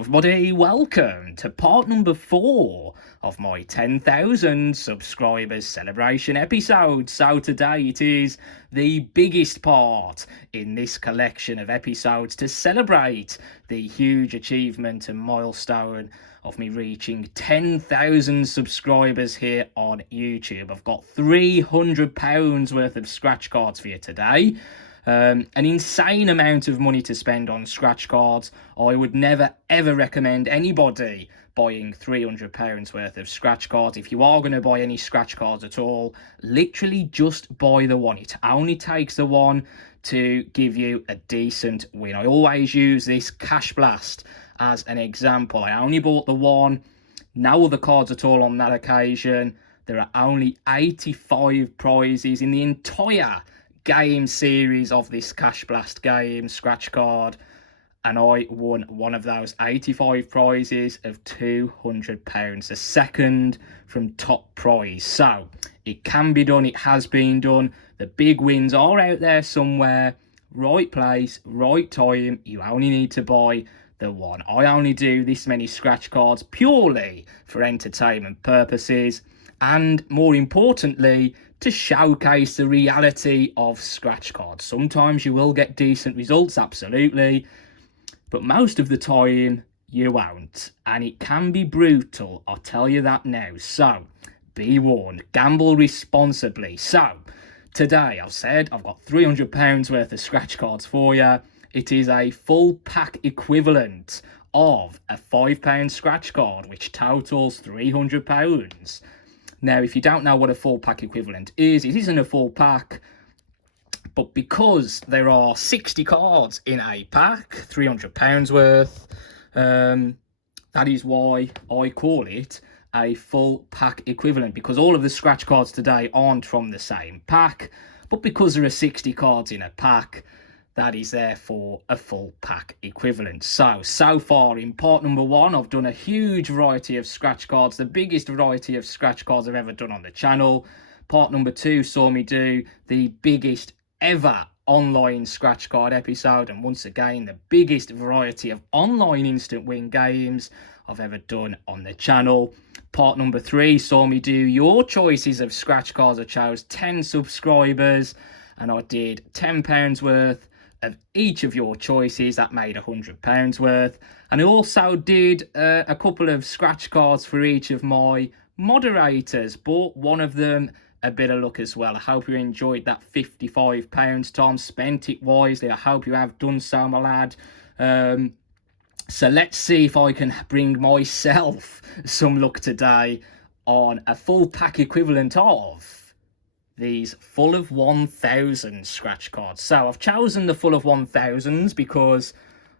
everybody, welcome to part number 4 of my 10,000 subscribers celebration episode. So today it is the biggest part in this collection of episodes to celebrate the huge achievement and milestone of me reaching 10,000 subscribers here on YouTube. I've got £300 worth of scratch cards for you today. An insane amount of money to spend on scratch cards. I would never ever recommend anybody buying £300 worth of scratch cards. If you are going to buy any scratch cards at all, literally just buy the one. It only takes the one to give you a decent win. I always use this Cash Blast as an example. I only bought the one, no other cards at all on that occasion. There are only 85 prizes in the entire game series of this Cash Blast game scratch card, and I won one of those 85 prizes of £200, the second from top prize. So it can be done, it has been done. The big wins are out there somewhere. Right place, right time. You only need to buy the one. I only do this many scratch cards purely for entertainment purposes, and more importantly, to showcase the reality of scratch cards. Sometimes you will get decent results, absolutely, but most of the time you won't, and it can be brutal, I'll tell you that now. So be warned, gamble responsibly. So today, I've said I've got £300 worth of scratch cards for you. It is a full pack equivalent of a £5 scratch card, which totals £300. Now, if you don't know what a full pack equivalent is, it isn't a full pack, but because there are 60 cards in a pack, £300 worth, that is why I call it a full pack equivalent, because all of the scratch cards today aren't from the same pack, but because there are 60 cards in a pack, that is therefore a full pack equivalent. So far in part number 1, I've done a huge variety of scratch cards, the biggest variety of scratch cards I've ever done on the channel. Part number 2 saw me do the biggest ever online scratch card episode, and once again, the biggest variety of online instant win games I've ever done on the channel. Part number 3 saw me do your choices of scratch cards. I chose 10 subscribers and I did £10 worth of each of your choices. That made £100 worth. And I also did a couple of scratch cards for each of my moderators. Bought one of them a bit of luck as well. I hope you enjoyed that £55, Tom. Spent it wisely. I hope you have done so, my lad. So let's see if I can bring myself some luck today on a full pack equivalent of these full of 1,000 scratch cards. So I've chosen the full of 1,000s because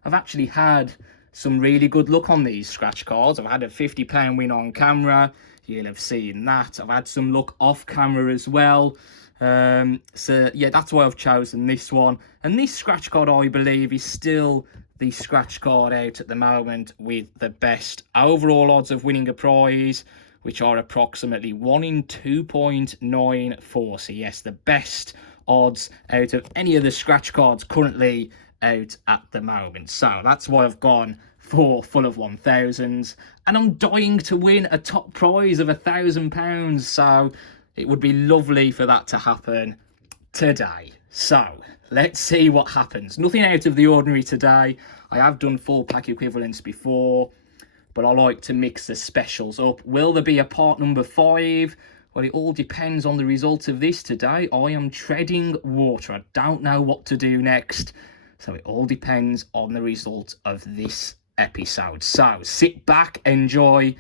I've actually had some really good luck on these scratch cards. I've had a £50 win on camera. You'll have seen that. I've had some luck off camera as well. So yeah, that's why I've chosen this one. And this scratch card, I believe, is still the scratch card out at the moment with the best overall odds of winning a prize, which are approximately 1 in 2.94. So yes, the best odds out of any of the scratch cards currently out at the moment. So that's why I've gone for full of 1,000s, and I'm dying to win a top prize of £1,000. So it would be lovely for that to happen today. So let's see what happens. Nothing out of the ordinary today. I have done full pack equivalents before, but I like to mix the specials up. Will there be a part number 5? Well, it all depends on the result of this today. I am treading water. I don't know what to do next. So it all depends on the result of this episode. So sit back, enjoy,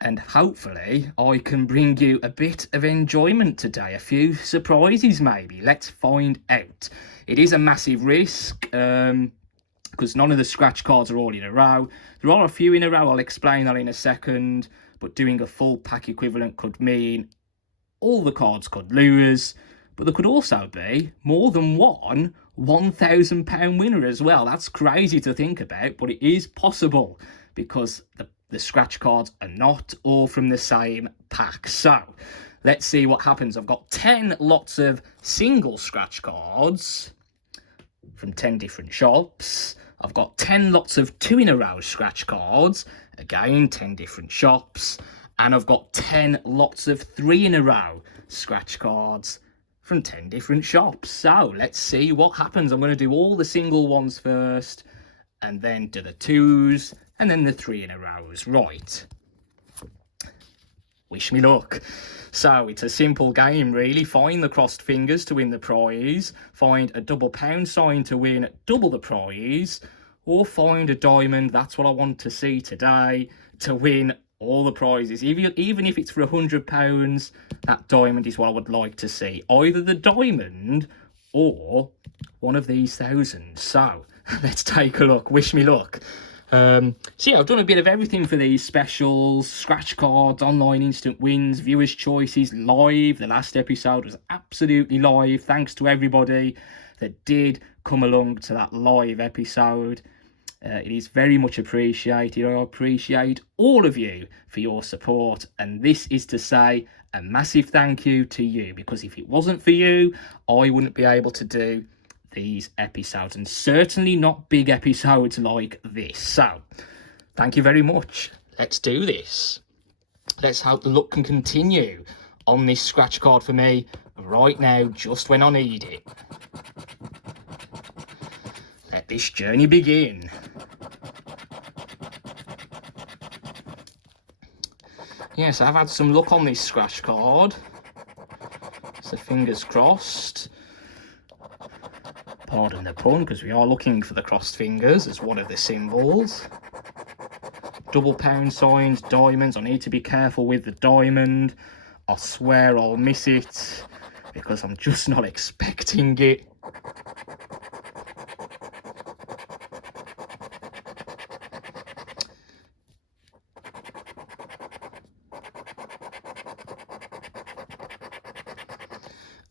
and hopefully I can bring you a bit of enjoyment today. A few surprises maybe. Let's find out. It is a massive risk, because none of the scratch cards are all in a row. There are a few in a row, I'll explain that in a second, but doing a full pack equivalent could mean all the cards could lose, but there could also be more than one £1,000 winner as well. That's crazy to think about, but it is possible because the scratch cards are not all from the same pack. So let's see what happens. I've got 10 lots of single scratch cards from 10 different shops. I've got 10 lots of 2 in a row scratch cards, again 10 different shops, and I've got 10 lots of 3 in a row scratch cards from 10 different shops. So let's see what happens. I'm going to do all the single ones first, and then do the 2s, and then the 3 in a rows. Right. Wish me luck. So it's a simple game really. Find the crossed fingers to win the prize, find a double pound sign to win double the prize, or find a diamond, that's what I want to see today, to win all the prizes. Even if it's for £100, that diamond is what I would like to see. Either the diamond or one of these thousands. So let's take a look. Wish me luck. So yeah, I've done a bit of everything for these specials: scratch cards, online instant wins, viewers' choices, live. The last episode was absolutely live. Thanks to everybody that did come along to that live episode. It is very much appreciated. I appreciate all of you for your support, and this is to say a massive thank you to you, because if it wasn't for you, I wouldn't be able to do these episodes, and certainly not big episodes like this. So thank you very much. Let's do this. Let's hope the luck can continue on this scratch card for me right now, just when I need it. Let this journey begin. Yes, I've had some luck on this scratch card, so fingers crossed. Pardon the pun, because we are looking for the crossed fingers as one of the symbols. Double pound signs, diamonds. I need to be careful with the diamond. I swear I'll miss it because I'm just not expecting it.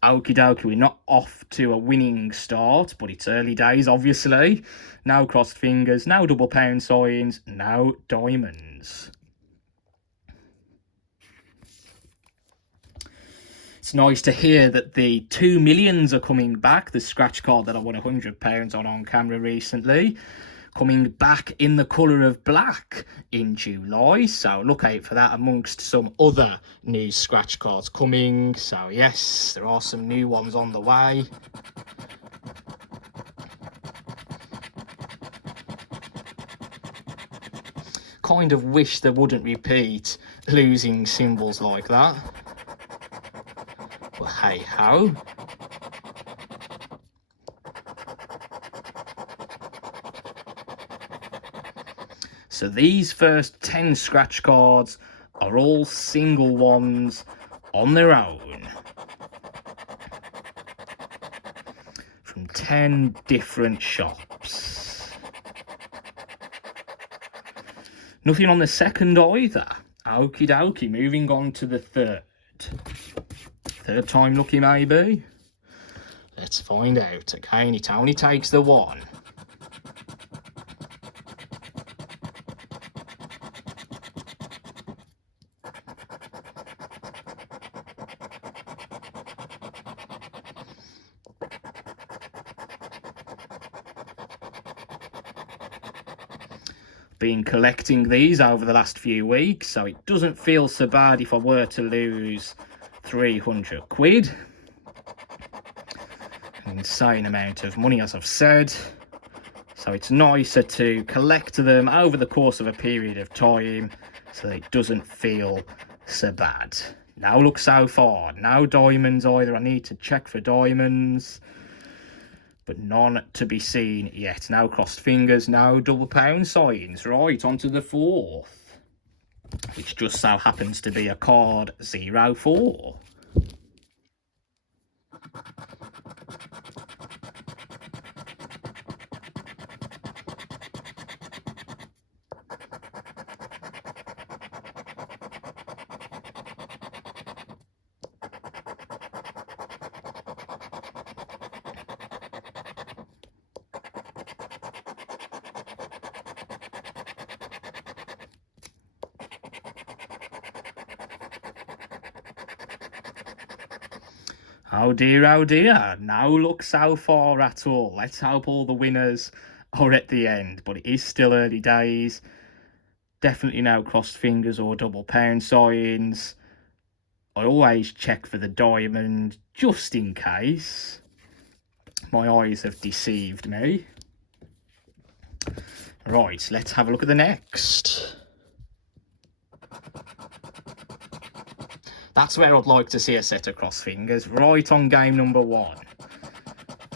Okie dokie, we're not off to a winning start, but it's early days, obviously. No crossed fingers, no double pound signs, no diamonds. It's nice to hear that the 2 millions are coming back, the scratch card that I won £100 on camera recently. Coming back in the colour of black in July, so look out for that amongst some other new scratch cards coming. So yes, there are some new ones on the way. Kind of wish they wouldn't repeat losing symbols like that, but hey ho. So these first 10 scratch cards are all single ones on their own from 10 different shops. Nothing on the second either. Okie dokie, moving on to the third. Third time lucky maybe? Let's find out. Again, it only takes the one. Been collecting these over the last few weeks, so it doesn't feel so bad if I were to lose 300 quid. An insane amount of money, as I've said. So it's nicer to collect them over the course of a period of time, so that it doesn't feel so bad. No luck so far. No diamonds either. I need to check for diamonds, but none to be seen yet. No crossed fingers, no double pound signs. Right, on to the fourth, which just so happens to be a card 04. Oh dear, no luck so far at all. Let's hope all the winners or at the end, but it is still early days. Definitely no crossed fingers or double pound signs. I always check for the diamond just in case. My eyes have deceived me. Right, let's have a look at the next. That's where I'd like to see a set of crossed fingers, right on game number 1.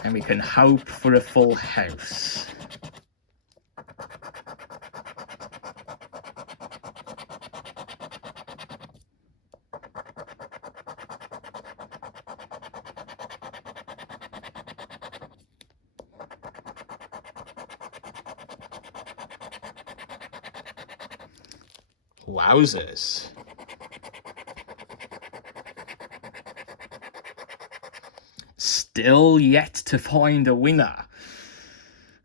And we can hope for a full house. Wowzers. Still yet to find a winner.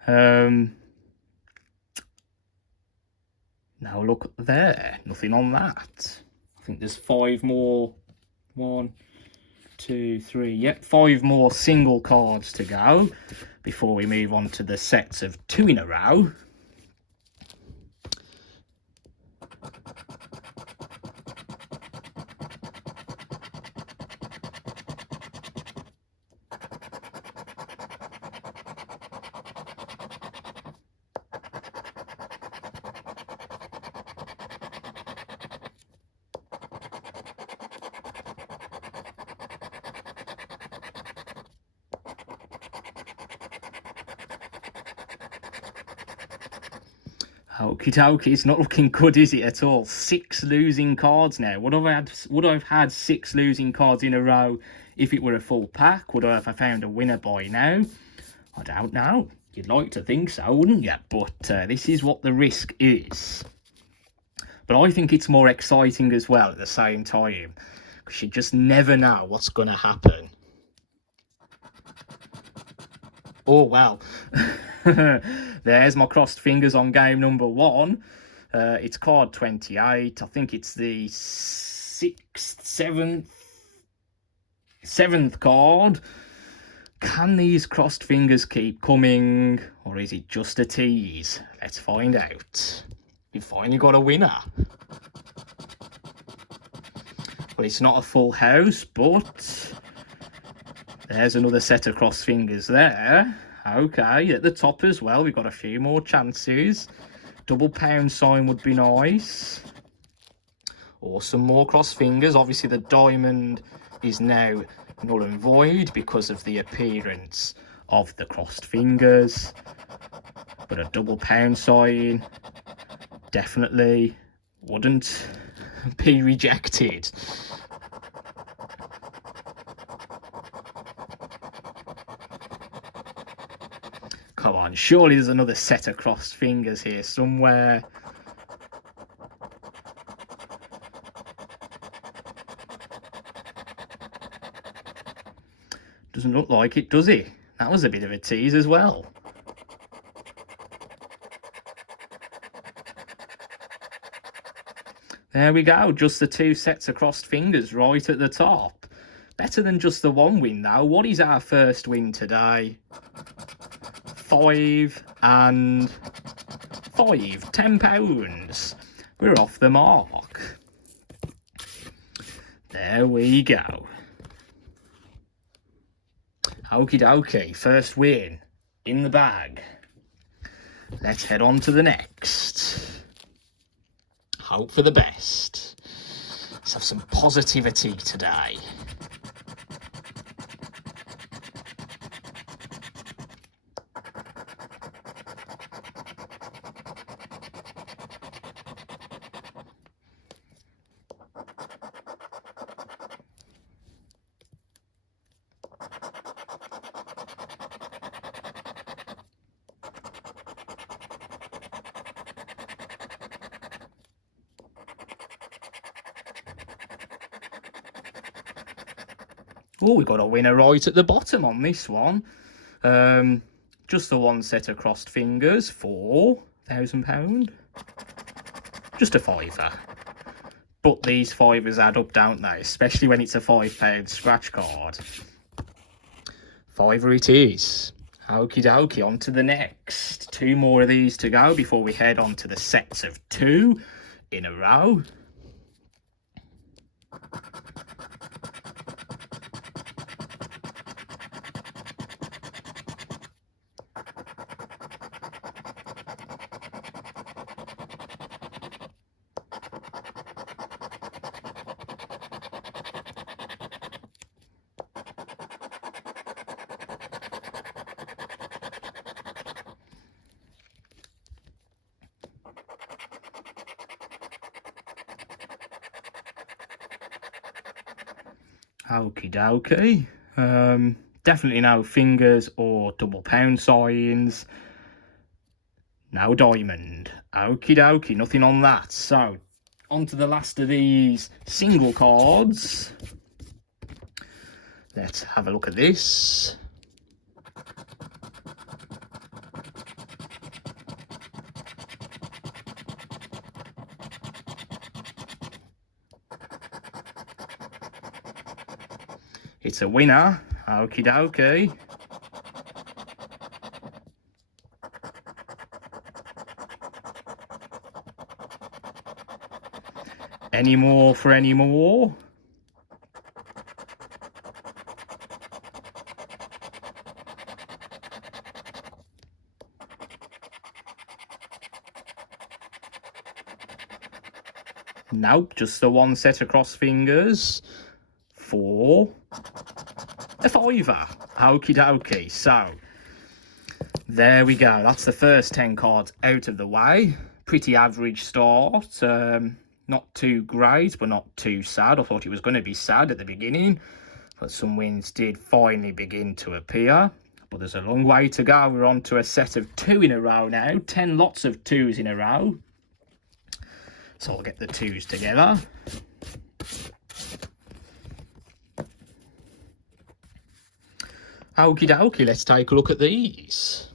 Now look there, nothing on that. I think there's 5 more. 1, 2, 3, yep, 5 more single cards to go before we move on to the sets of 2 in a row. Okie dokie, it's not looking good, is it, at all? 6 losing cards now. Would I have had 6 losing cards in a row if it were a full pack? Would I have found a winner by now? I don't know. You'd like to think so, wouldn't you? But this is what the risk is. But I think it's more exciting as well at the same time, because you just never know what's going to happen. Oh, well. There's my crossed fingers on game number 1. It's card 28. I think it's the 7th card. Can these crossed fingers keep coming, or is it just a tease? Let's find out. We've finally got a winner. Well, it's not a full house, but there's another set of crossed fingers there. Okay, at the top as well, we've got a few more chances. Double pound sign would be nice. Or some more crossed fingers. Obviously, the diamond is now null and void because of the appearance of the crossed fingers. But a double pound sign definitely wouldn't be rejected. Come on, surely there's another set of crossed fingers here somewhere. Doesn't look like it, does it? That was a bit of a tease as well. There we go, just the 2 sets of crossed fingers right at the top. Better than just the 1 win though. What is our first win today? 5 and 5, £10. We're off the mark. There we go. Okie dokie, first win in the bag. Let's head on to the next. Hope for the best. Let's have some positivity today. Oh, we got a winner right at the bottom on this one. Just the 1 set of crossed fingers for £1,000. Just a £5. But these fivers add up, don't they? Especially when it's a £5 scratch card. £5 it is. Okie dokie, on to the next. 2 more of these to go before we head on to the sets of 2 in a row. Okie dokie. Definitely no fingers or double pound signs. No diamond. Okie dokie, nothing on that. So, on to the last of these single cards. Let's have a look at this. It's a winner. Okie dokie. Any more for any more? Nope, just the one set across fingers for a fiver. Okie dokie. So, there we go. That's the first 10 cards out of the way. Pretty average start. Not too great, but not too sad. I thought it was going to be sad at the beginning, but some wins did finally begin to appear. But there's a long way to go. We're on to a set of 2 in a row now. 10 lots of 2s in a row. So I'll get the 2s together. Okie dokie, let's take a look at these.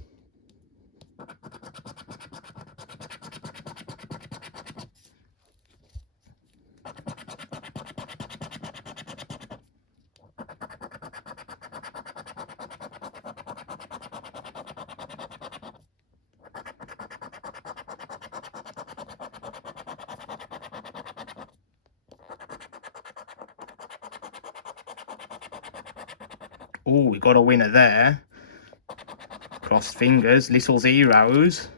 Oh, we got a winner there. Crossed fingers, little zeros.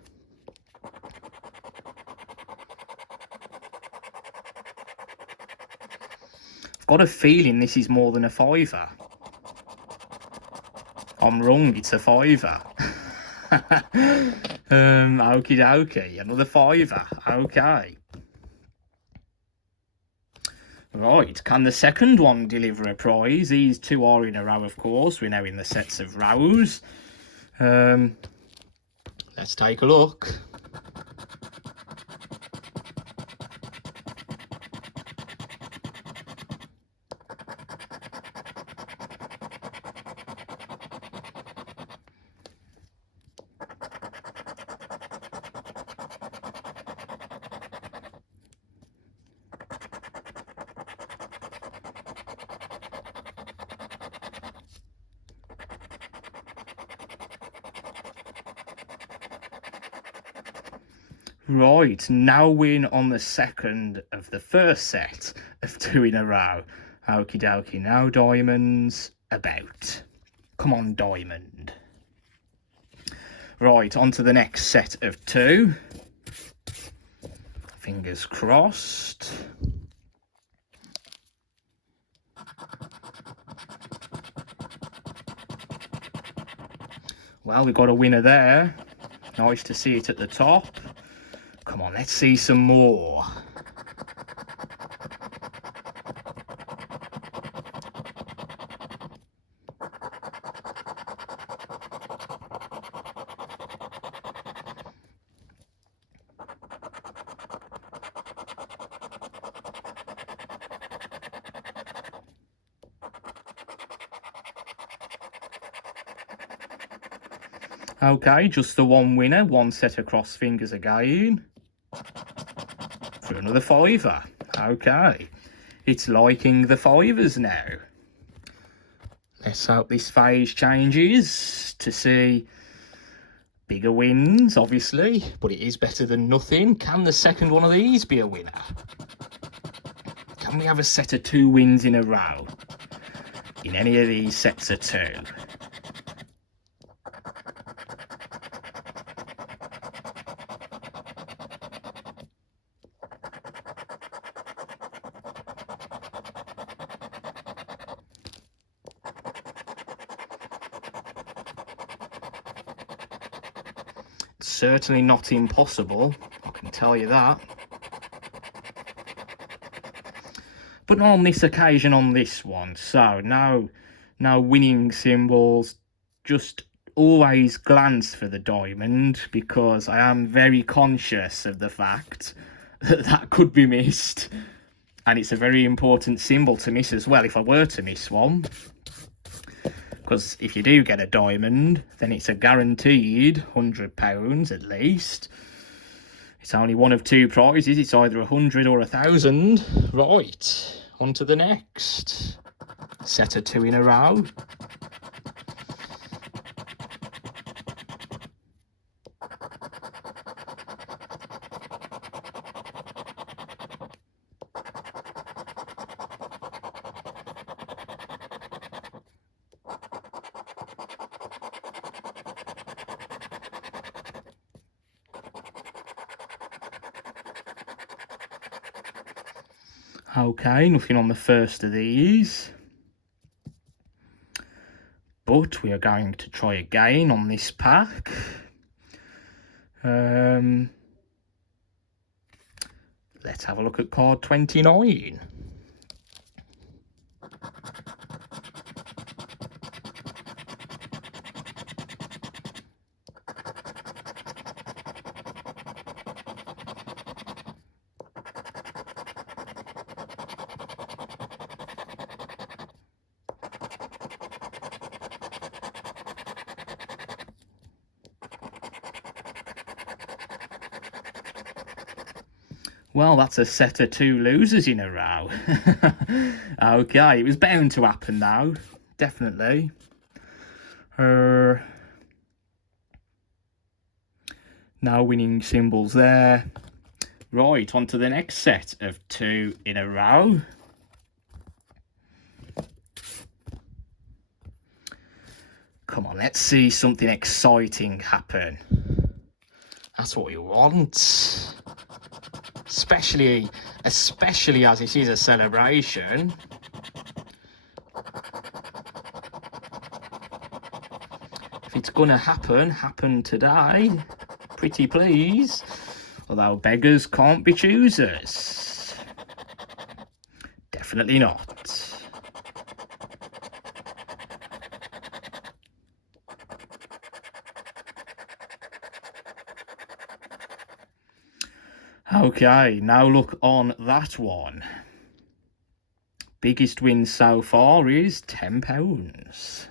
I've got a feeling this is more than a fiver. I'm wrong, it's a fiver. Okie dokie, another fiver. Okay. Right, can the second one deliver a prize? These 2 are in a row, of course. We're now in the sets of rows. Let's take a look. Right, now win on the second of the first set of 2 in a row. Okie dokie, now diamonds about. Come on, diamond. Right, on to the next set of 2. Fingers crossed. Well, we got a winner there. Nice to see it at the top. Come on, let's see some more. Okay, just the one winner, one set across fingers again. For another fiver. Okay, it's liking the fivers now. Let's hope this phase changes to see bigger wins, obviously, but it is better than nothing. Can the second one of these be a winner? Can we have a set of 2 wins in a row in any of these sets of 2? Certainly not impossible, I can tell you that. But not on this occasion, on this one. So no winning symbols. Just always glance for the diamond, because I am very conscious of the fact that that could be missed. And it's a very important symbol to miss as well, if I were to miss one. Because if you do get a diamond, then it's a guaranteed £100 at least. It's only one of 2 prizes. It's either 100 or 1,000. Right, on to the next. Set of 2 in a row. Okay, nothing on the first of these. But we are going to try again on this pack. Let's have a look at card 29. Well, that's a set of 2 losers in a row. Okay, it was bound to happen now, definitely. No winning symbols there. Right, on to the next set of 2 in a row. Come on, let's see something exciting happen. That's what we want. Especially as it is a celebration. If it's gonna happen today. Pretty please. Although beggars can't be choosers. Definitely not. Okay, now look on that one. Biggest win so far is £10.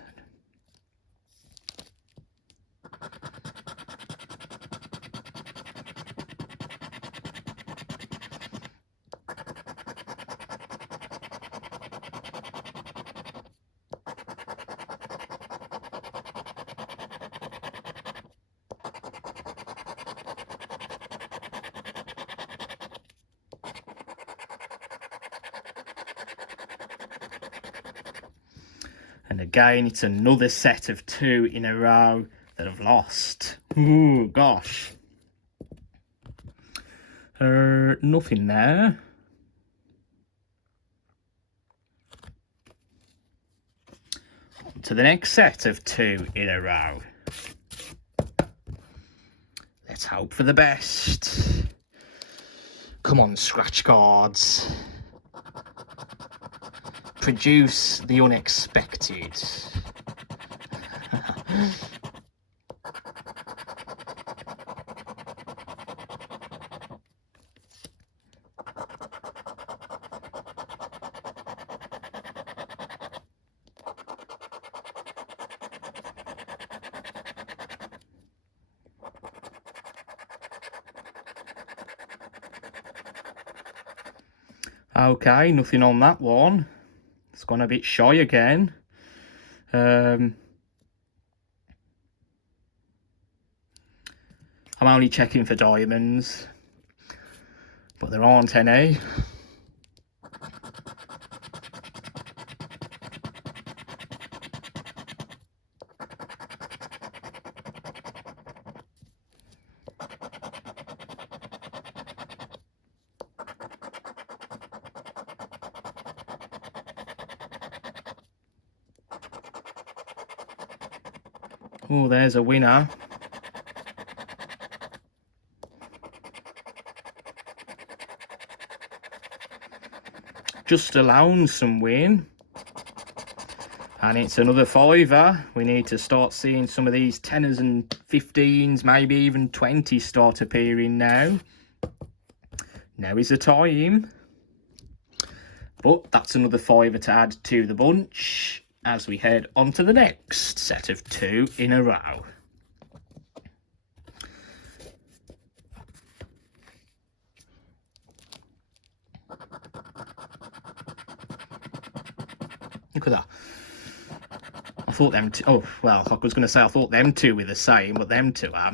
And again, it's another set of 2 in a row that have lost. Ooh, gosh. Nothing there. On to the next set of 2 in a row. Let's hope for the best. Come on, scratch cards. Produce the unexpected. Okay, nothing on that one. It's gone a bit shy again. I'm only checking for diamonds, but there aren't any. Oh, there's a winner. Just a lonesome win. And it's another fiver. We need to start seeing some of these 10s and 15s, maybe even 20s start appearing now. Now is the time. But that's another fiver to add to the bunch as we head on to the next set of 2 in a row. Look at that. I thought them two, oh, well, I was going to say I thought them two were the same, but them two are.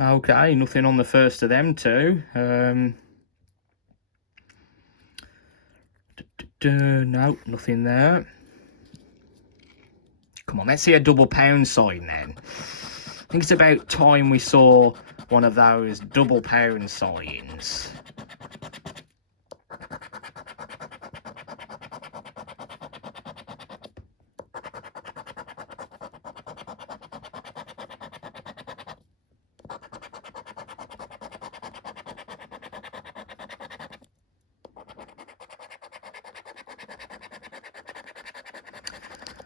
Okay, nothing on the first of them two. No, nothing there. Come on, let's see a double pound sign then. I think it's about time we saw one of those double pound signs.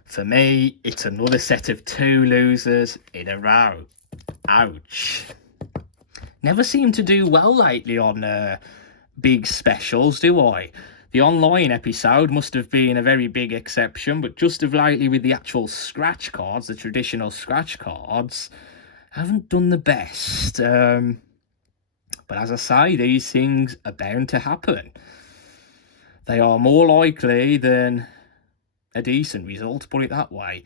For me, it's another set of 2 losers in a row. Ouch. Never seem to do well lately on big specials, do I? The online episode must have been a very big exception, but just of lately with the actual scratch cards, the traditional scratch cards, haven't done the best. But as I say, these things are bound to happen. They are more likely than a decent result, put it that way.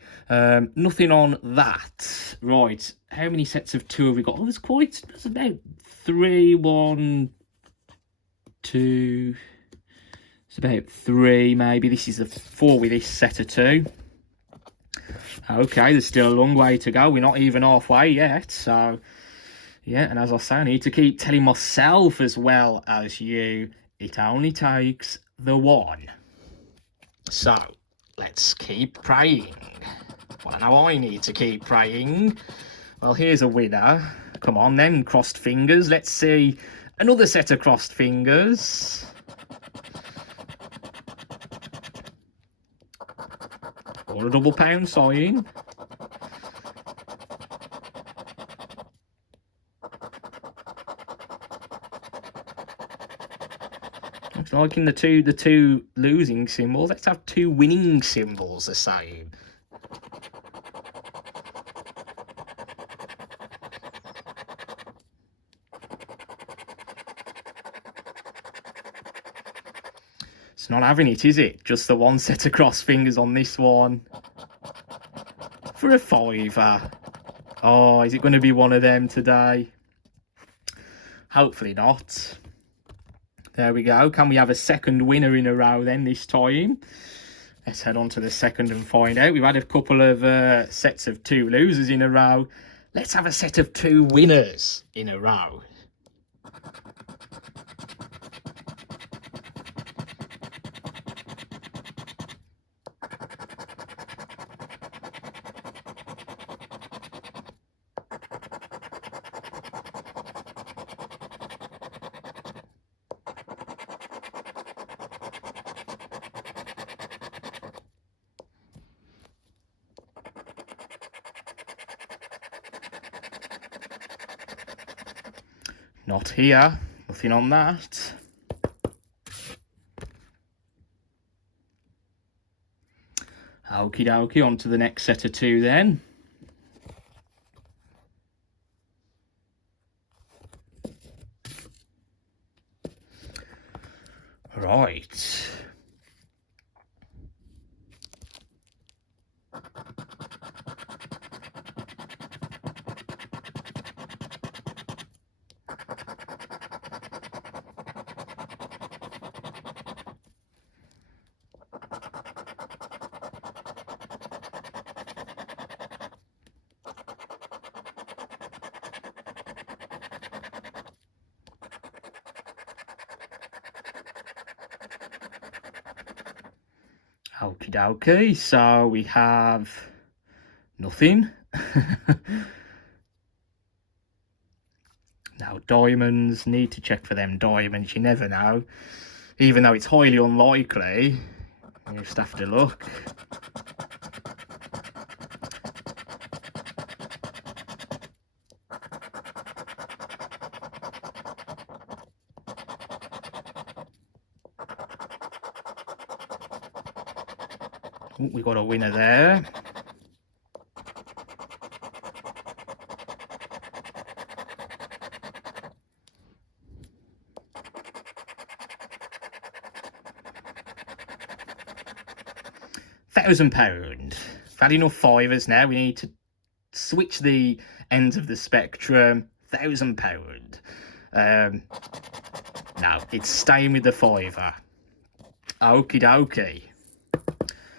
Nothing on that. Right, how many sets of 2 have we got? Oh, there's about 3, 1, 2. It's about 3, maybe. This is the 4 with this set of 2. Okay, there's still a long way to go. We're not even halfway yet, so yeah. And as I say, I need to keep telling myself as well as you, it only takes the 1. So let's keep praying. Well, now I need to keep praying. Well, here's a winner. Come on then, crossed fingers. Let's see another set of crossed fingers. Or a double pound sign. Looks like in the two losing symbols, let's have 2 winning symbols the same. It's not having it, is it? Just the 1 set of cross fingers on this one. For a fiver. Oh, is it going to be one of them today? Hopefully not. There we go. Can we have a second winner in a row then this time? Let's head on to the second and find out. We've had a couple of sets of 2 losers in a row. Let's have a set of 2 winners in a row. Not here. Nothing on that. Okie dokie, on to the next set of 2 then. Right. Okie dokie, so we have nothing. Now diamonds, need to check for them diamonds, you never know. Even though it's highly unlikely, you just have to look. Oh, we got a winner there. £1,000. Had enough fivers now. We need to switch the ends of the spectrum. £1,000. No, it's staying with the fiver. Okie dokie.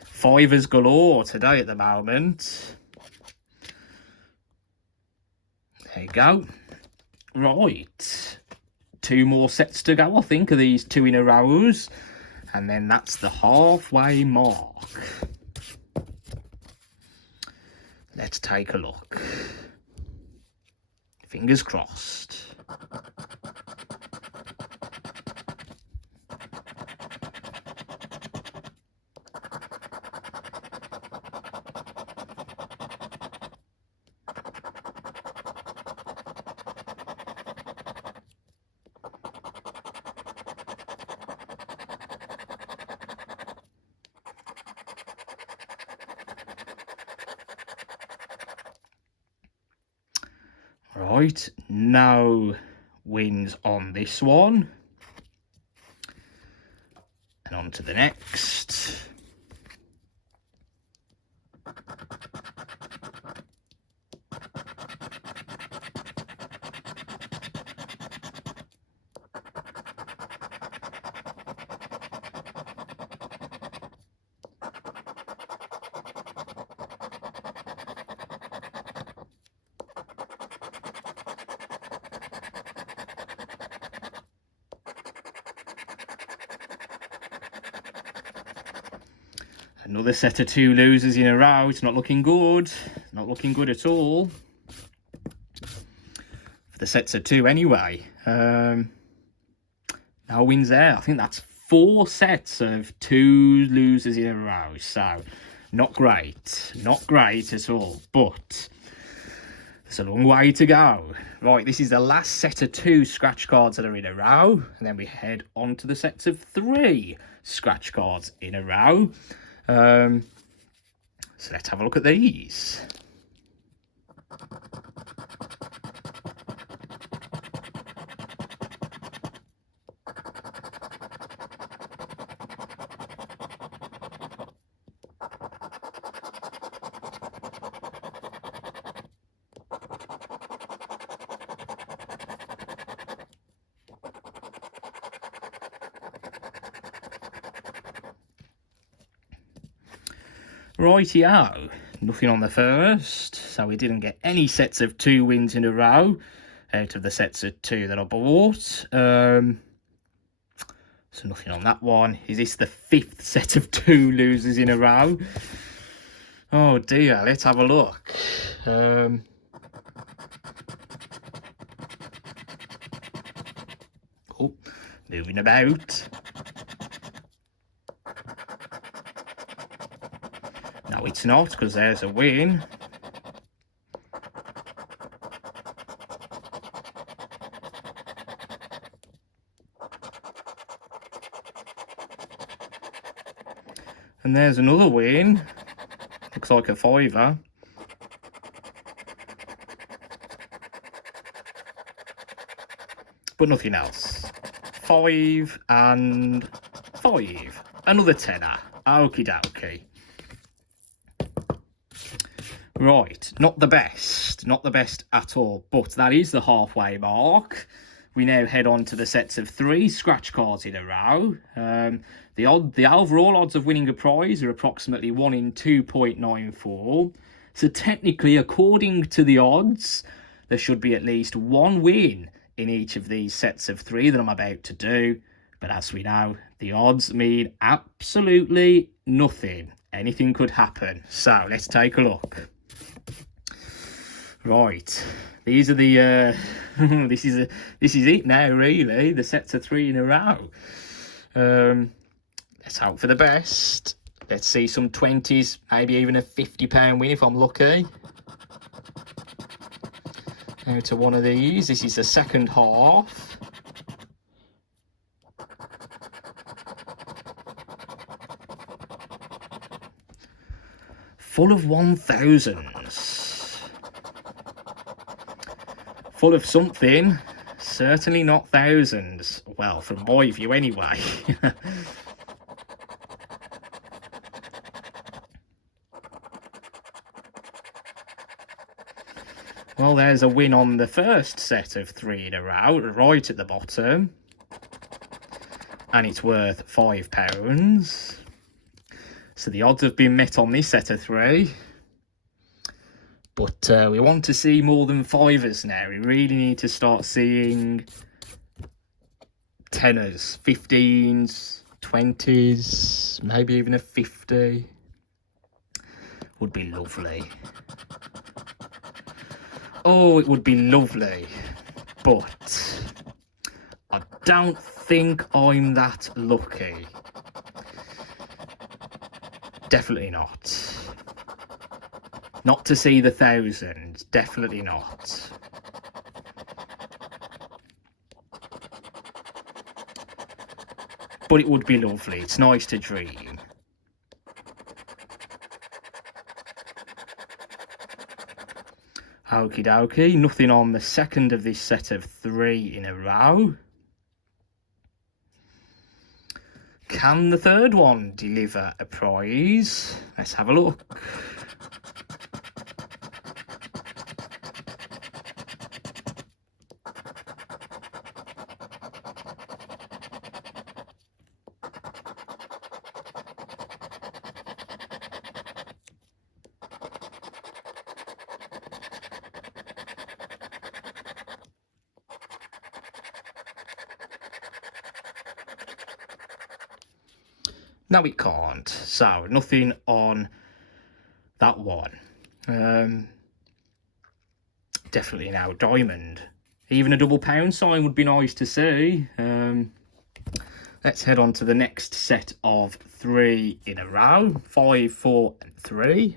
Fivers galore today at the moment. There you go. Right. 2 more sets to go, I think, of these 2 in a rows. And then that's the halfway mark. Let's take a look. Fingers crossed. Right, no wins on this one. And on to the next. Another set of 2 losers in a row. It's not looking good. Not looking good at all. For the sets of 2 anyway. No wins there. I think that's 4 sets of 2 losers in a row. So, not great. Not great at all. But there's a long way to go. Right, this is the last set of 2 scratch cards that are in a row. And then we head on to the sets of 3 scratch cards in a row. So let's have a look at these. Rightio, nothing on the first, so we didn't get any sets of 2 wins in a row out of the sets of 2 that I bought. So nothing on that one. Is this the 5th set of 2 losers in a row? Oh dear, let's have a look. Oh, moving about. No, it's not, because there's a win. And there's another win. looks like a fiver. But nothing else. 5 and 5. Another tenner. Okie dokie. Right, not the best at all, but that is the halfway mark. We now head on to the sets of 3 scratch cards in a row. The overall odds of winning a prize are approximately 1 in 2.94. So technically, according to the odds, there should be at least 1 win in each of these sets of 3 that I'm about to do. But as we know, the odds mean absolutely nothing. Anything could happen. So let's take a look. Right, these are the this is it now, really. The sets of 3 in a row. Let's hope for the best. Let's see some 20s, maybe even a £50 win if I'm lucky. Now to one of these. This is the second half. Full of 1000s. Full of something. Certainly not thousands. Well, from my view anyway. Well, there's a win on the first set of 3 in a row, right at the bottom. And it's worth £5. So the odds have been met on this set of 3. But we want to see more than 5s now. We really need to start seeing 10s, 15s, 20s, maybe even a 50. Would be lovely. Oh, it would be lovely, but I don't think I'm that lucky. Definitely not. Not to see the 1000, definitely not. But it would be lovely, it's nice to dream. Okie dokie, nothing on the second of this set of 3 in a row. Can the third one deliver a prize? Let's have a look. No, it can't. So, nothing on that one. Definitely now diamond. Even a double pound sign would be nice to see. Let's head on to the next set of 3 in a row. 5, 4, and 3.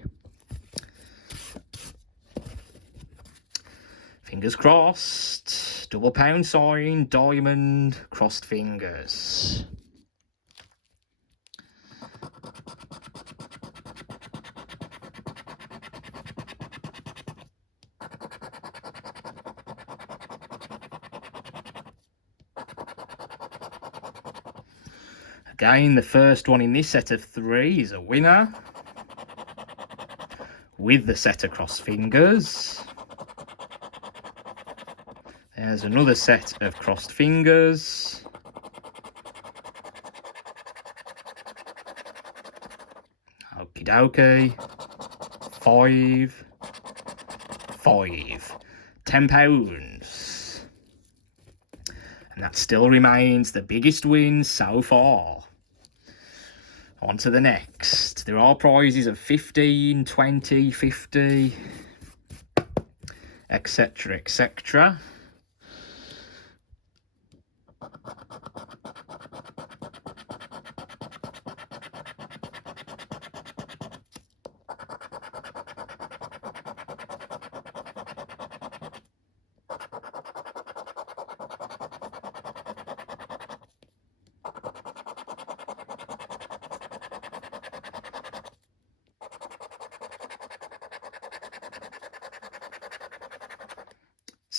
Fingers crossed. Double pound sign, diamond, crossed fingers. Again, the first one in this set of 3 is a winner. With the set of crossed fingers. There's another set of crossed fingers. Okie dokie. 5. 5. £10. And that still remains the biggest win so far. On to the next. There are prizes of 15, 20, 50, etc, etc.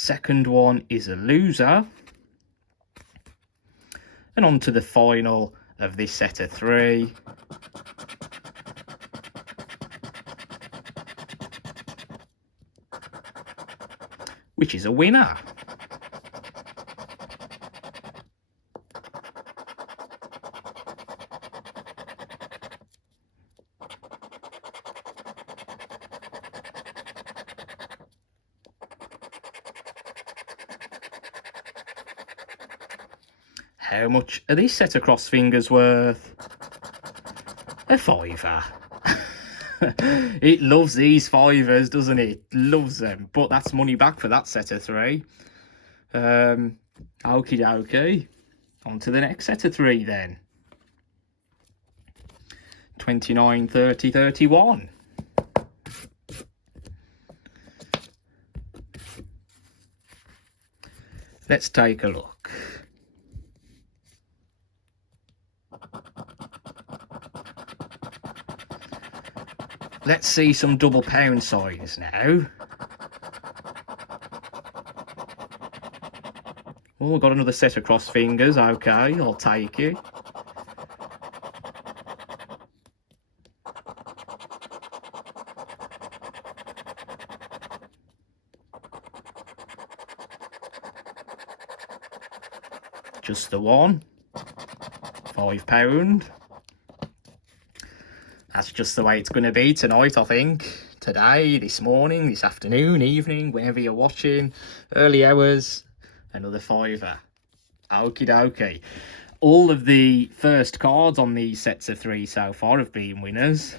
second one is a loser. And on to the final of this set of 3. Which is a winner. How much are this set of cross fingers worth? A £5. It loves these fivers, doesn't it? Loves them. But that's money back for that set of 3. Okie dokie. On to the next set of 3 then. 29, 30, 31. Let's take a look. Let's see some double pound signs now. Oh, got another set of cross fingers. Okay, I'll take it. Just the one. £5. That's just the way it's going to be tonight, I think. Today, this morning, this afternoon, evening, whenever you're watching. Early hours, another £5. Okie dokie. All of the first cards on these sets of 3 so far have been winners.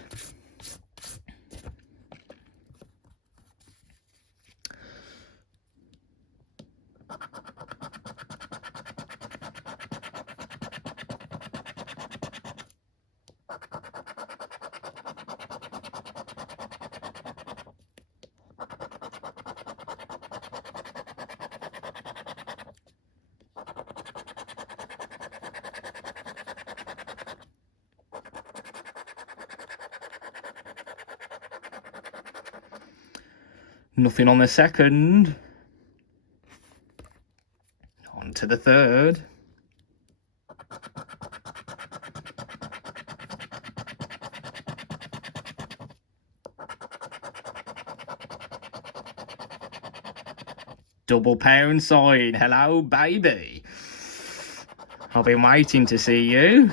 Nothing on the second. On to the third. Double pound sign. Hello, baby. I've been waiting to see you.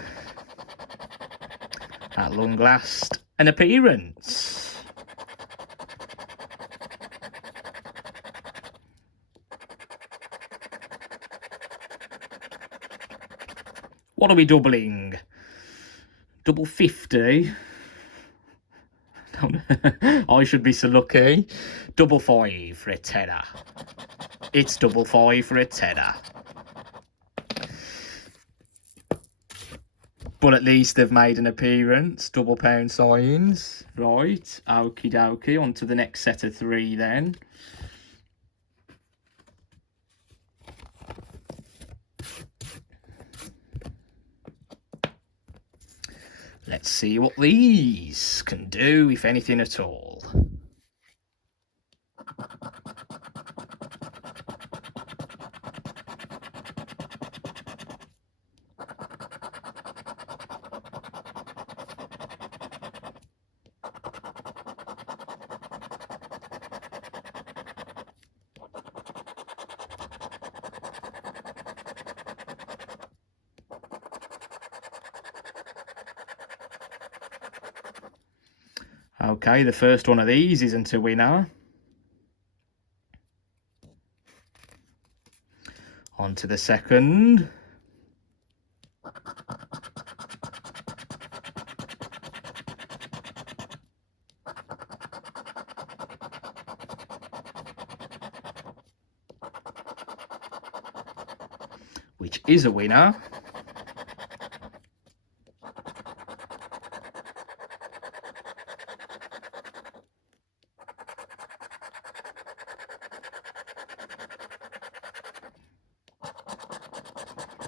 At long last, an appearance. What are we doubling? Double 50. I should be so lucky. Double 5 for a tenner. It's double 5 for a tenner. But at least they've made an appearance. Double pound signs. Right. Okie dokie. On to the next set of 3 then. Let's see what these can do, if anything at all. Okay, the first one of these isn't a winner. On to the second. Which is a winner.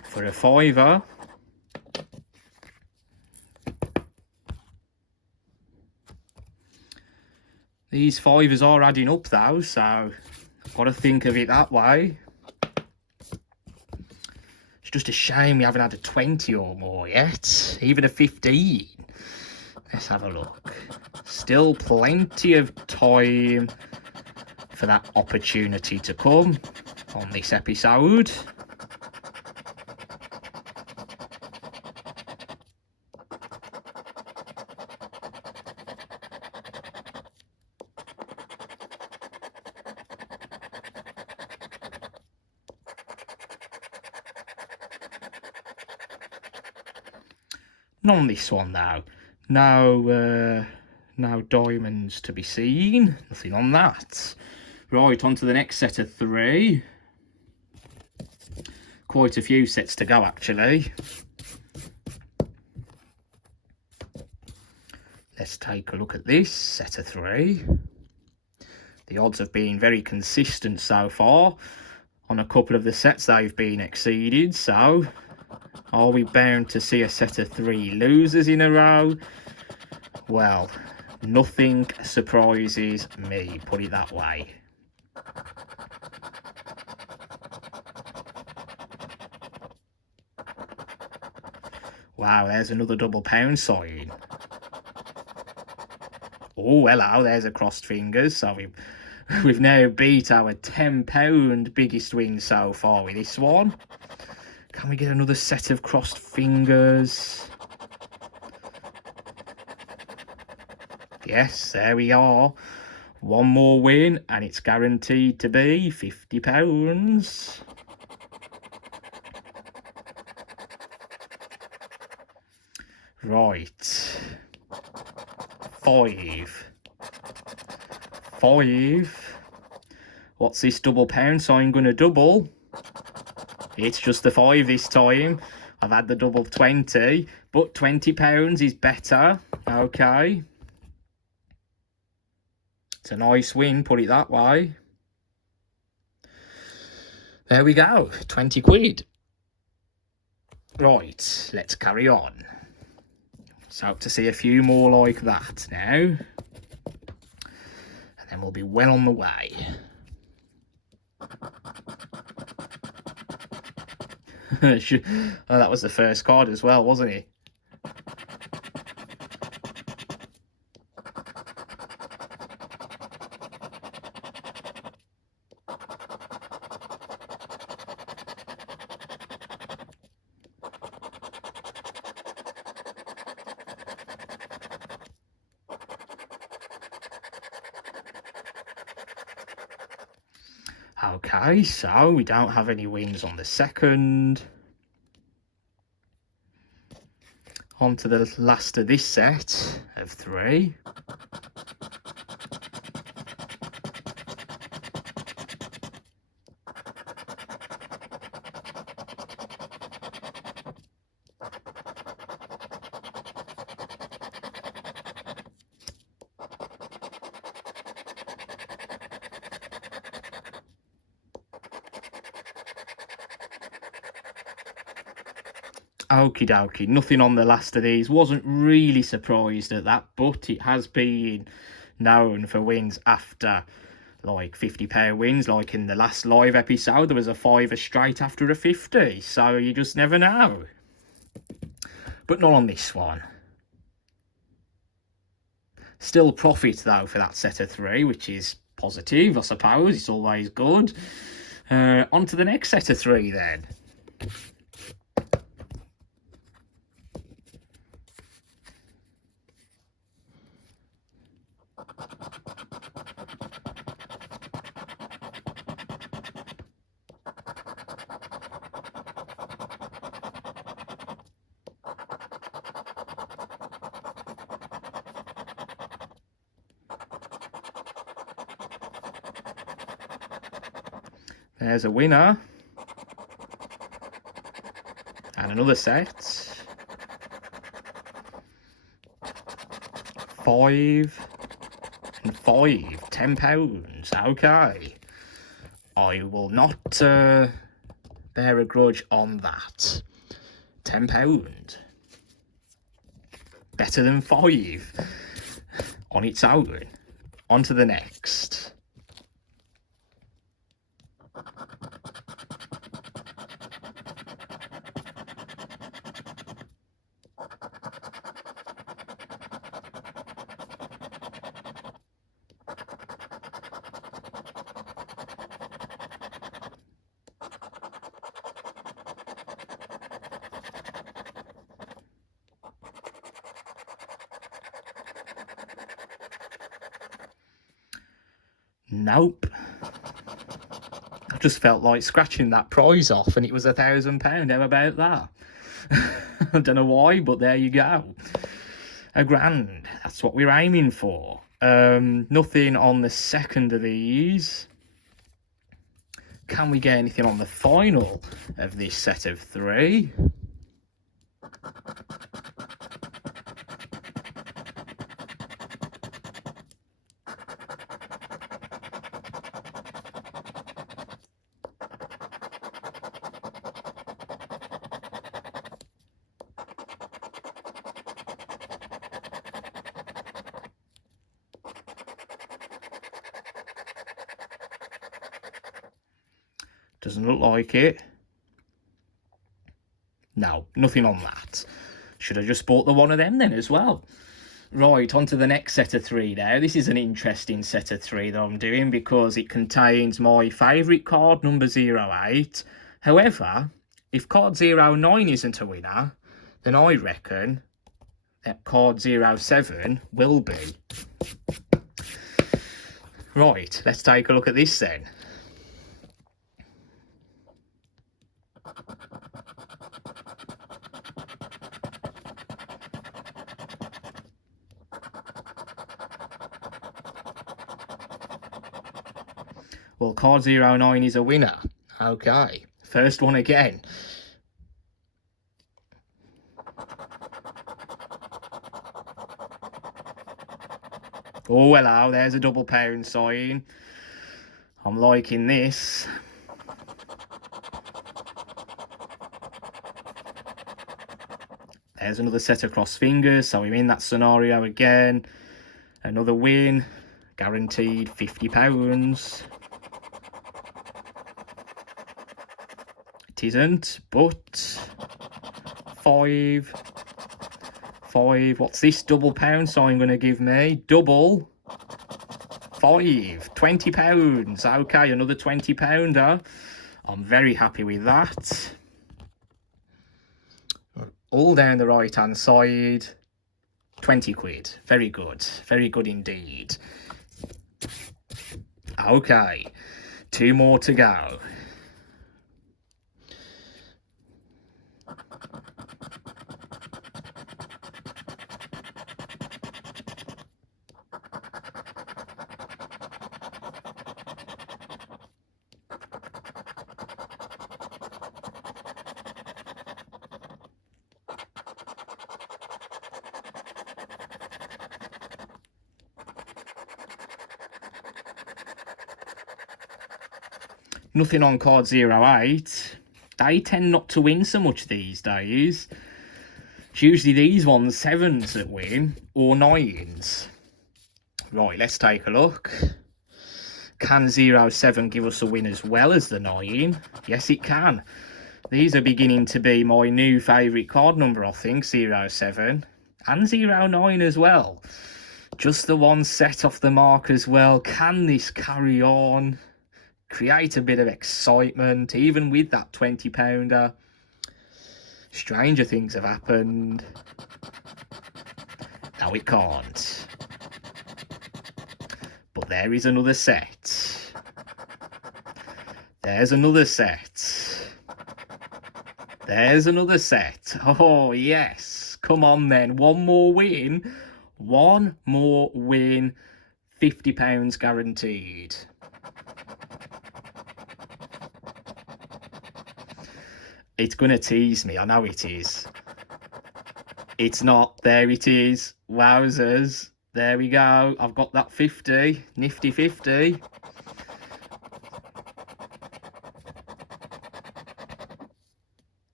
For a £5. These fivers are adding up though, so Got to think of it that way. It's just a shame we haven't had a 20 or more yet, even a 15. Let's have a look. Still plenty of time for that opportunity to come on this episode. Not on this one now. No diamonds to be seen. Nothing on that. Right, on to the next set of 3. Quite a few sets to go, actually. Let's take a look at this set of 3. The odds have been very consistent so far. On a couple of the sets, they've been exceeded, so are we bound to see a set of 3 losers in a row? Well, nothing surprises me, put it that way. Wow, there's another double pound sign. Oh, hello, there's a crossed fingers. So we've now beat our £10 biggest win so far with this one. Can we get another set of crossed fingers? Yes, there we are. One more win and it's guaranteed to be £50. Right. 5. What's this double pound sign going to double? It's just the 5 this time. I've had the double 20, but £20 is better. Okay. It's a nice win, put it that way. There we go, 20 quid. Right, let's carry on. So hope to see a few more like that now. And then we'll be well on the way. Oh, that was the first card as well, wasn't it? Okay, so we don't have any wins on the second. On to the last of this set of 3. Okie dokie, nothing on the last of these. Wasn't really surprised at that, but it has been known for wins after like £50 wins. Like in the last live episode, there was a 5 straight after a 50, so you just never know. But not on this one. Still profit though for that set of 3, which is positive, I suppose. It's always good. On to the next set of 3 then. There's a winner. And another set. 5 and 5. £10. Okay. I will not bear a grudge on that. £10. Better than 5 on its own. On to the next. Nope. I just felt like scratching that prize off and it was £1,000. How about that? I don't know why, but there you go. £1,000. That's what we're aiming for. Nothing on the second of these. Can we get anything on the final of this set of 3? Doesn't look like it. No, nothing on that. Should have just bought the one of them then as well. Right, on to the next set of 3 now. This is an interesting set of 3 that I'm doing because it contains my favourite card, number 08. However, if card 09 isn't a winner, then I reckon that card 07 will be. Right, let's take a look at this then. Well, card 09 is a winner. Okay, first one again. Oh, hello, there's a £2 sign. I'm liking this. There's another set of crossed fingers, so we're in that scenario again. Another win, guaranteed £50. It isn't, but 5. What's this £2 sign going to give me? Double 5, £20. Okay, another £20. I'm very happy with that. All down the right hand side, 20 quid. Very good indeed. Okay, 2 more to go. Nothing on card 08. They tend not to win so much these days. It's usually these ones, 7s that win, or 9s. Right, let's take a look. Can 07 give us a win as well as the 9? Yes, it can. These are beginning to be my new favourite card number, I think, 07. And 09 as well. Just the one set off the mark as well. Can this carry on? Create a bit of excitement, even with that £20. Stranger things have happened. No, it can't. But there is another set. There's another set. There's another set. Oh, yes. Come on, then. One more win. One more win. £50 guaranteed. It's going to tease me. I know it is. It's not. There it is. Wowzers. There we go. I've got that 50. Nifty 50.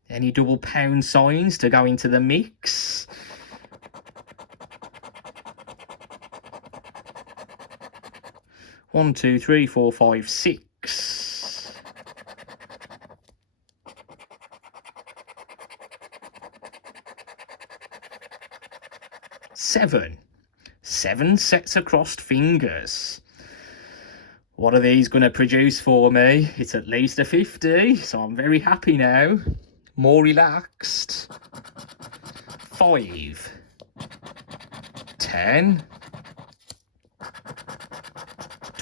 Any £2 signs to go into the mix? One, 2, 3, 4, 5, 6. 7. 7 sets of crossed fingers. What are these going to produce for me? It's at least a 50, so I'm very happy now. More relaxed. 5. 10.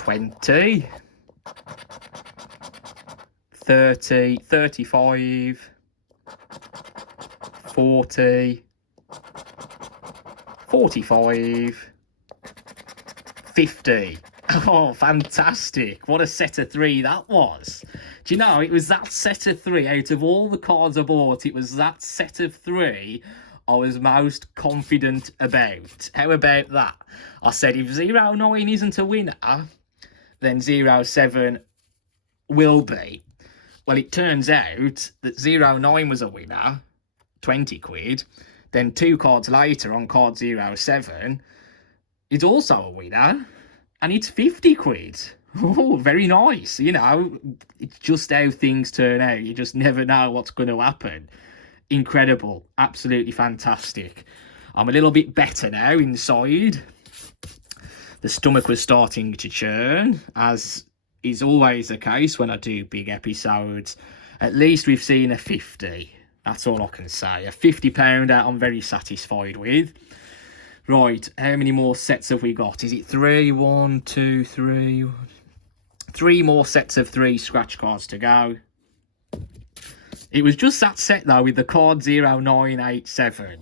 20, 30, 35, 40, 45, 50. Oh, fantastic. What a set of 3 that was. Do you know, it was that set of 3, out of all the cards I bought, it was that set of 3 I was most confident about. How about that? I said if 09 isn't a winner, then 07 will be. Well, it turns out that 09 was a winner, 20 quid. Then 2 cards later on card 07, it's also a winner, and it's 50 quid. Oh, very nice. You know, it's just how things turn out. You just never know what's going to happen. Incredible. Absolutely fantastic. I'm a little bit better now inside. The stomach was starting to churn, as is always the case when I do big episodes. At least we've seen a 50. That's all I can say. A £50 out I'm very satisfied with. Right, how many more sets have we got? Is it 3? 1, 2, 3. 3 more sets of 3 scratch cards to go. It was just that set though with the card 0987.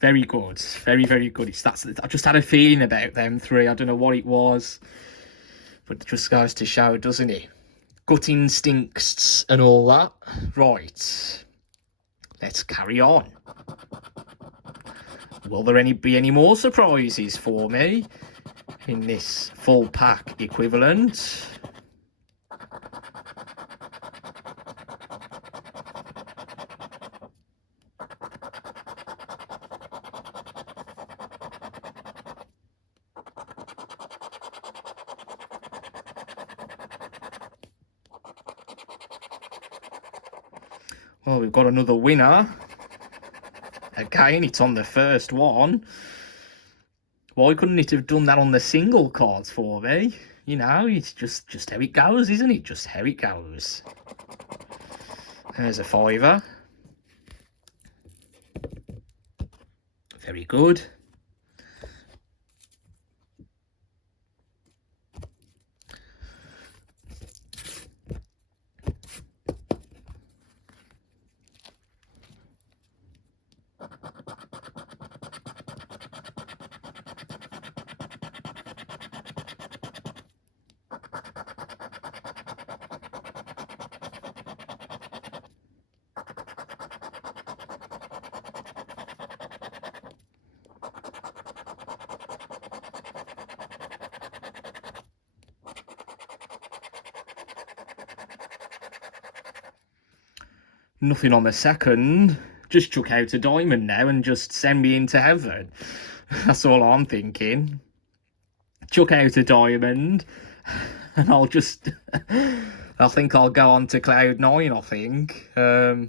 Very good. Very, very good. I just had a feeling about them 3. I don't know what it was. But it just goes to show, doesn't it? Gut instincts and all that. Right. Let's carry on. Will there be any more surprises for me in this full pack equivalent? Well, we've got another winner. Again, it's on the first one. Why couldn't it have done that on the single cards for me? You know, it's just how it goes, isn't it? Just how it goes. There's a £5. Very good. Nothing on the second. Just chuck out a diamond now and just send me into heaven. That's all I'm thinking. Chuck out a diamond and I'll just... I think I'll go on to cloud 9, I think. Because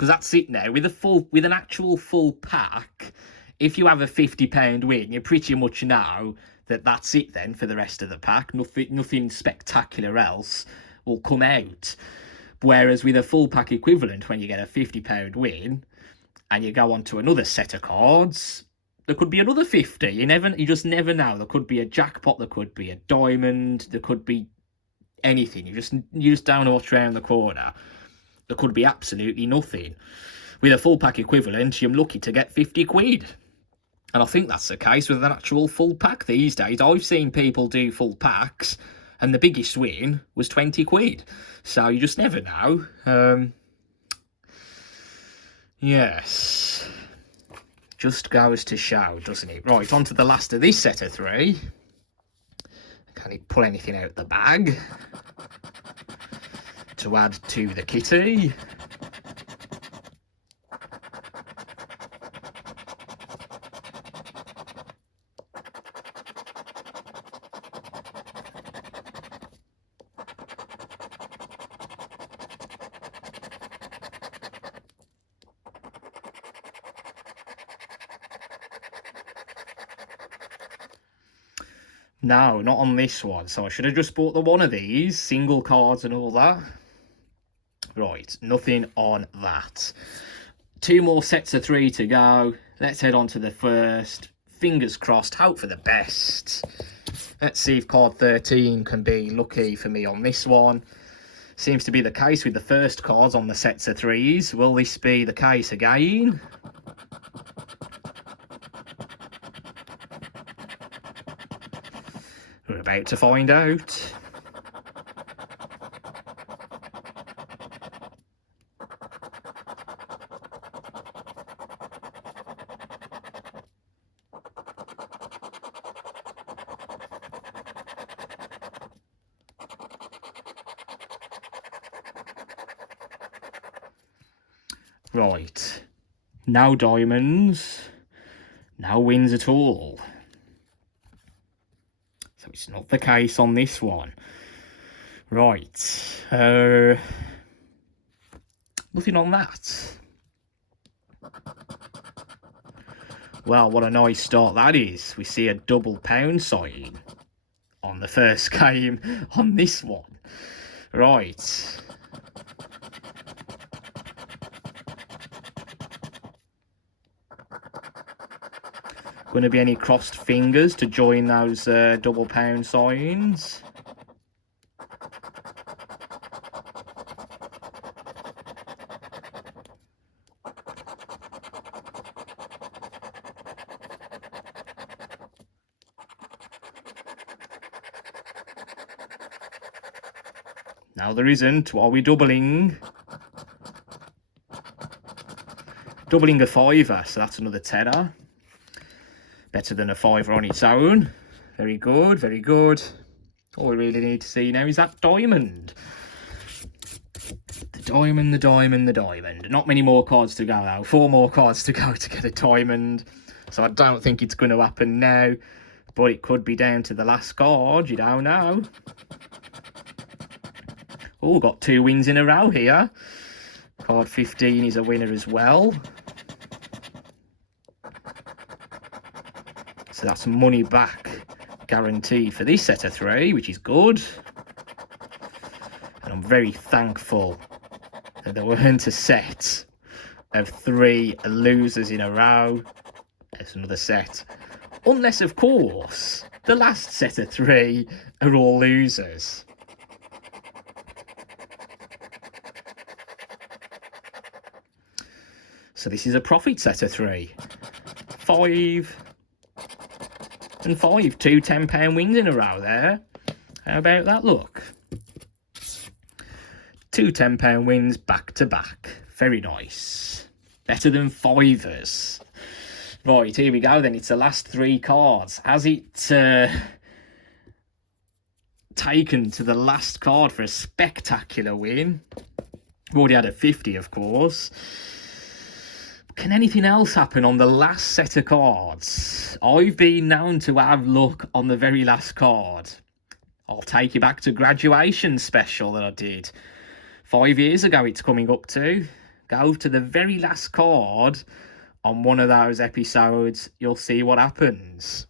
that's it now. With an actual full pack, if you have a £50 win, you pretty much know that that's it then for the rest of the pack. Nothing spectacular else will come out. Whereas with a full pack equivalent, when you get a £50 win and you go on to another set of cards, there could be another 50. You just never know. There could be a jackpot, there could be a diamond, there could be anything. You just don't know what's around the corner. There could be absolutely nothing. With a full pack equivalent, you're lucky to get 50 quid. And I think that's the case with an actual full pack these days. I've seen people do full packs and the biggest win was 20 quid. So you just never know. Yes. Just goes to show, doesn't it? Right, on to the last of this set of 3. Can it pull anything out the bag to add to the kitty? No, not on this one. So I should have just bought the one of these, single cards and all that. Right, nothing on that. 2 more sets of 3 to go. Let's head on to the first. Fingers crossed, hope for the best. Let's see if card 13 can be lucky for me on this one. Seems to be the case with the first cards on the sets of threes. Will this be the case again? We're about to find out. Right, no diamonds, no wins at all. So it's not the case on this one. Right, nothing on that. Well, what a nice start that is. We see a double pound sign on the first game on this one. Right. Going to be any crossed fingers to join those double pound signs? Now there isn't. What are we doubling? Doubling a fiver, so that's another tenner. Better than a fiver on its own. Very good, very good. All we really need to see now is that diamond. The diamond, the diamond, the diamond. Not many more cards to go though. 4 more cards to go to get a diamond. So I don't think it's going to happen now. But it could be down to the last card. You don't know. Oh, got 2 wins in a row here. Card 15 is a winner as well. So that's money back guaranteed for this set of 3, which is good. And I'm very thankful that there weren't a set of 3 losers in a row. There's another set. Unless, of course, the last set of 3 are all losers. So this is a profit set of 3. 5 and 5. 2 £10 wins in a row there. How about that look? 2 £10 wins back to back. Very nice. Better than fivers. Right, here we go then. It's the last 3 cards. Has it taken to the last card for a spectacular win? We've already had a 50, of course. Can anything else happen on the last set of cards? I've been known to have luck on the very last card. I'll take you back to graduation special that I did 5 years ago. It's coming up to. Go to the very last card on one of those episodes. You'll see what happens.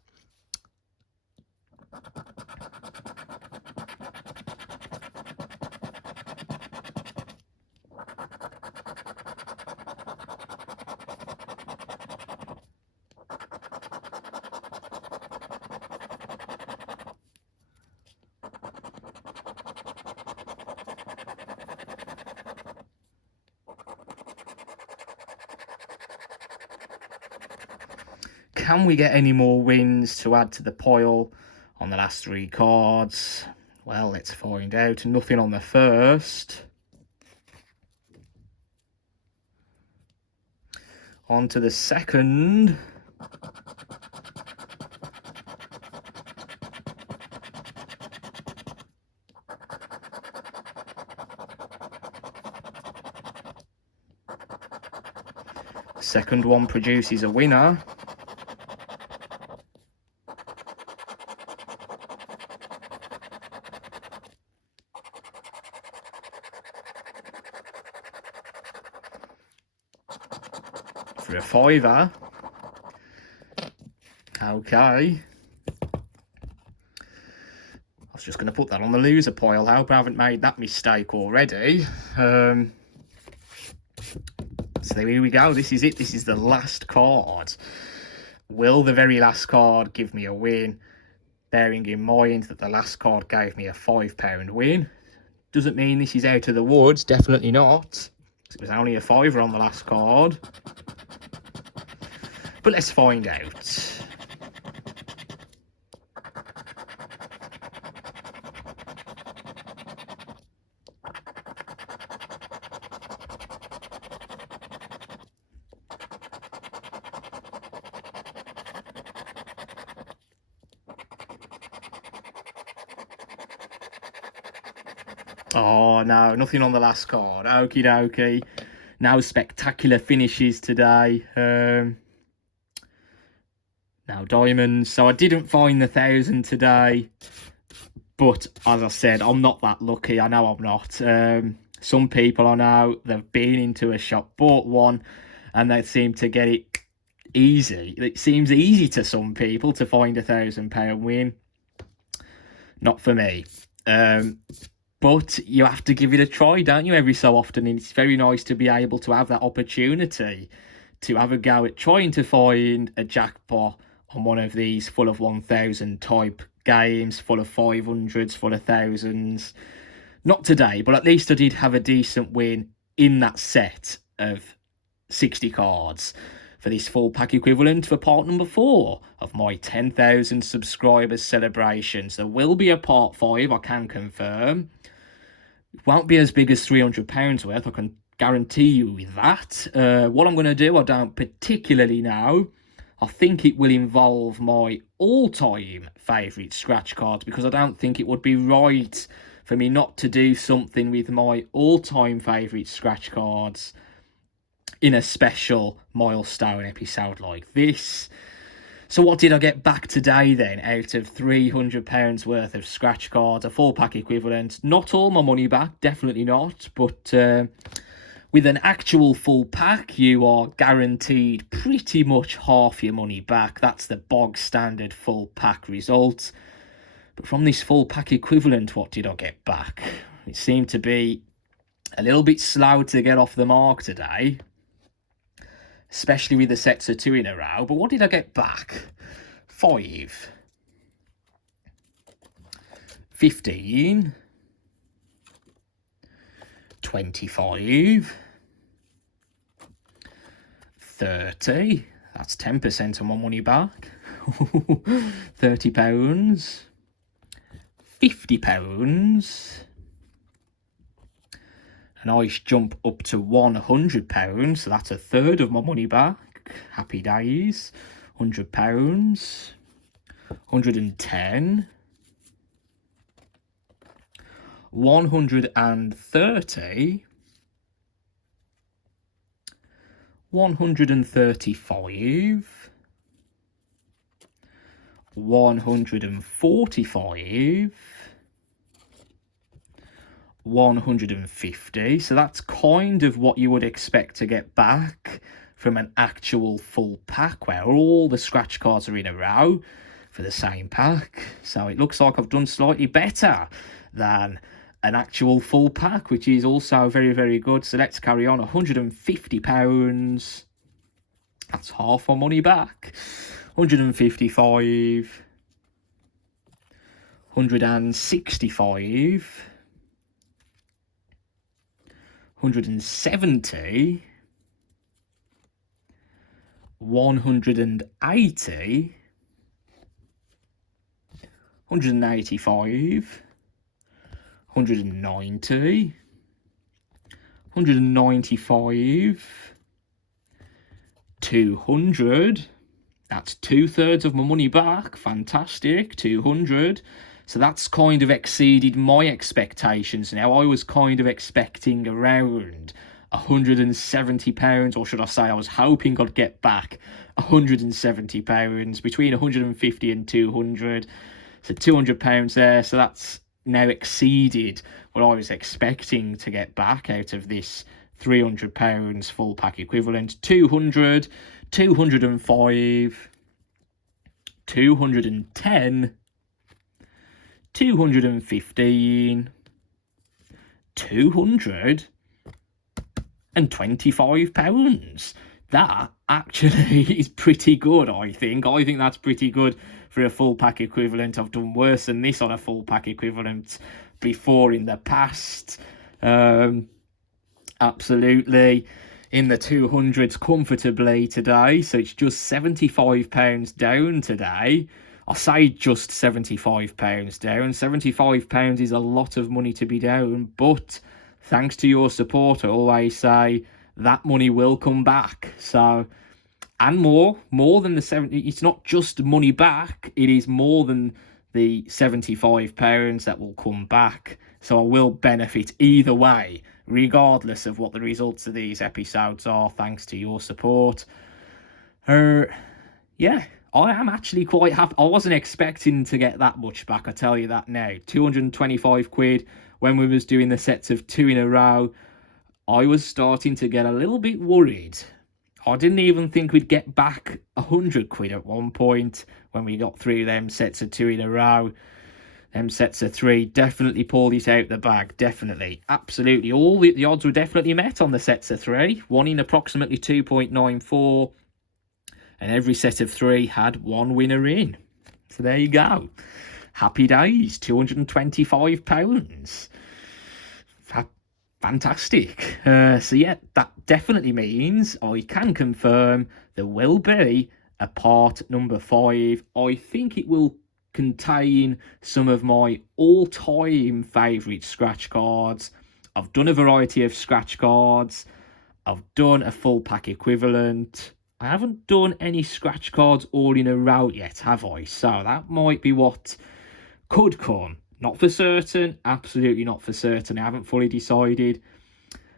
Can we get any more wins to add to the pile on the last 3 cards? Well, let's find out. Nothing on the first. On to the second. Second one produces a winner. For a fiver. Okay. I was just going to put that on the loser pile. I hope I haven't made that mistake already. So here we go. This is it. This is the last card. Will the very last card give me a win? bearing in mind that the last card gave me a £5 win. Doesn't mean this is out of the woods, definitely not. It was only a fiver on the last card. But let's find out. Oh no, nothing on the last card. Okie dokie. No spectacular finishes today. No diamonds. So I didn't find the 1,000 today. But as I said, I'm not that lucky. I know I'm not. Some people I know, they've been into a shop, bought one, and they seem to get it easy. It seems easy to some people to find a £1,000 win. Not for me. But you have to give it a try, don't you, every so often? And it's very nice to be able to have that opportunity to have a go at trying to find a jackpot on one of these full of 1,000 type games, full of 500s, full of thousands. Not today, but at least I did have a decent win in that set of 60 cards for this full pack equivalent for part number 4 of my 10,000 subscribers celebrations. There will be a part 5, I can confirm. It won't be as big as £300 worth, I can guarantee you that. What I'm going to do, I don't particularly know. I think it will involve my all-time favourite scratch cards, because I don't think it would be right for me not to do something with my all-time favourite scratch cards in a special milestone episode like this. So what did I get back today then out of £300 worth of scratch cards, a full pack equivalent? Not all my money back, definitely not, but with an actual full pack, you are guaranteed pretty much half your money back. That's the bog standard full pack result. But from this full pack equivalent, what did I get back? It seemed to be a little bit slow to get off the mark today, especially with the sets of 2 in a row. But what did I get back? 5, 15, 25, 30, that's 10% of my money back. £30, £50, a nice jump up to £100, so that's a third of my money back. Happy days. £100, 110, 130, 135, 145, 150. So that's kind of what you would expect to get back from an actual full pack, where all the scratch cards are in a row for the same pack. So it looks like I've done slightly better than an actual full pack, which is also very, very good. So let's carry on. £150, that's half my money back. 155, 165, 170, 180, 185, 190, 195, 200. That's 2/3 of my money back. Fantastic. 200. So that's kind of exceeded my expectations. Now, I was kind of expecting around £170, or should I say I was hoping I'd get back £170, between 150 and 200. So £200 there. So that's now exceeded what I was expecting to get back out of this £300 full pack equivalent. 200, 205, 210, 215, £225. That actually is pretty good, I think. I think that's pretty good for a full pack equivalent. I've done worse than this on a full pack equivalent before in the past. Absolutely in the 200s comfortably today, so it's just £75 down today. I say just £75 down. £75 is a lot of money to be down, but thanks to your support, I always say that money will come back. So, and more than the 70. It's not just money back, it is more than the £75 that will come back. So I will benefit either way, regardless of what the results of these episodes are, thanks to your support. Yeah, I am actually quite happy. I wasn't expecting to get that much back, I tell you that now. 225 quid when we was doing the sets of 2 in a row. I was starting to get a little bit worried. I didn't even think we'd get back 100 quid at one point when we got through them sets of 2 in a row. Them sets of 3 definitely pulled it out the bag. Definitely. Absolutely. All the odds were definitely met on the sets of 3. One in approximately 2.94. And every set of 3 had one winner in. So there you go. Happy days. £225. Fantastic. So yeah, that definitely means I can confirm there will be a part number 5. I think it will contain some of my all-time favourite scratch cards. I've done a variety of scratch cards. I've done a full pack equivalent. I haven't done any scratch cards all in a row yet, have I? So that might be what could come. Not for certain, absolutely not for certain. I haven't fully decided.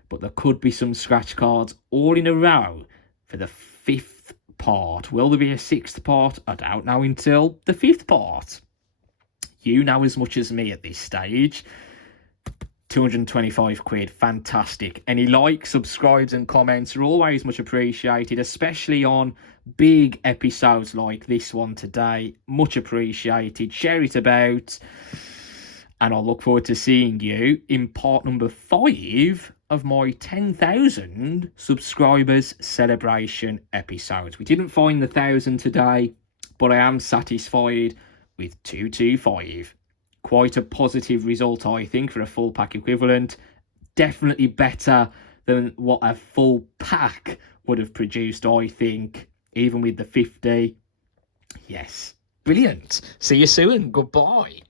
But there could be some scratch cards all in a row for the 5th part. Will there be a 6th part? I don't know until the 5th part. You know as much as me at this stage. 225 quid, fantastic. Any likes, subscribes and comments are always much appreciated, especially on big episodes like this one today. Much appreciated. Share it about. And I'll look forward to seeing you in part number 5 of my 10,000 subscribers celebration episodes. We didn't find the 1,000 today, but I am satisfied with 225. Quite a positive result, I think, for a full pack equivalent. Definitely better than what a full pack would have produced, I think, even with the 50. Yes, brilliant. See you soon. Goodbye.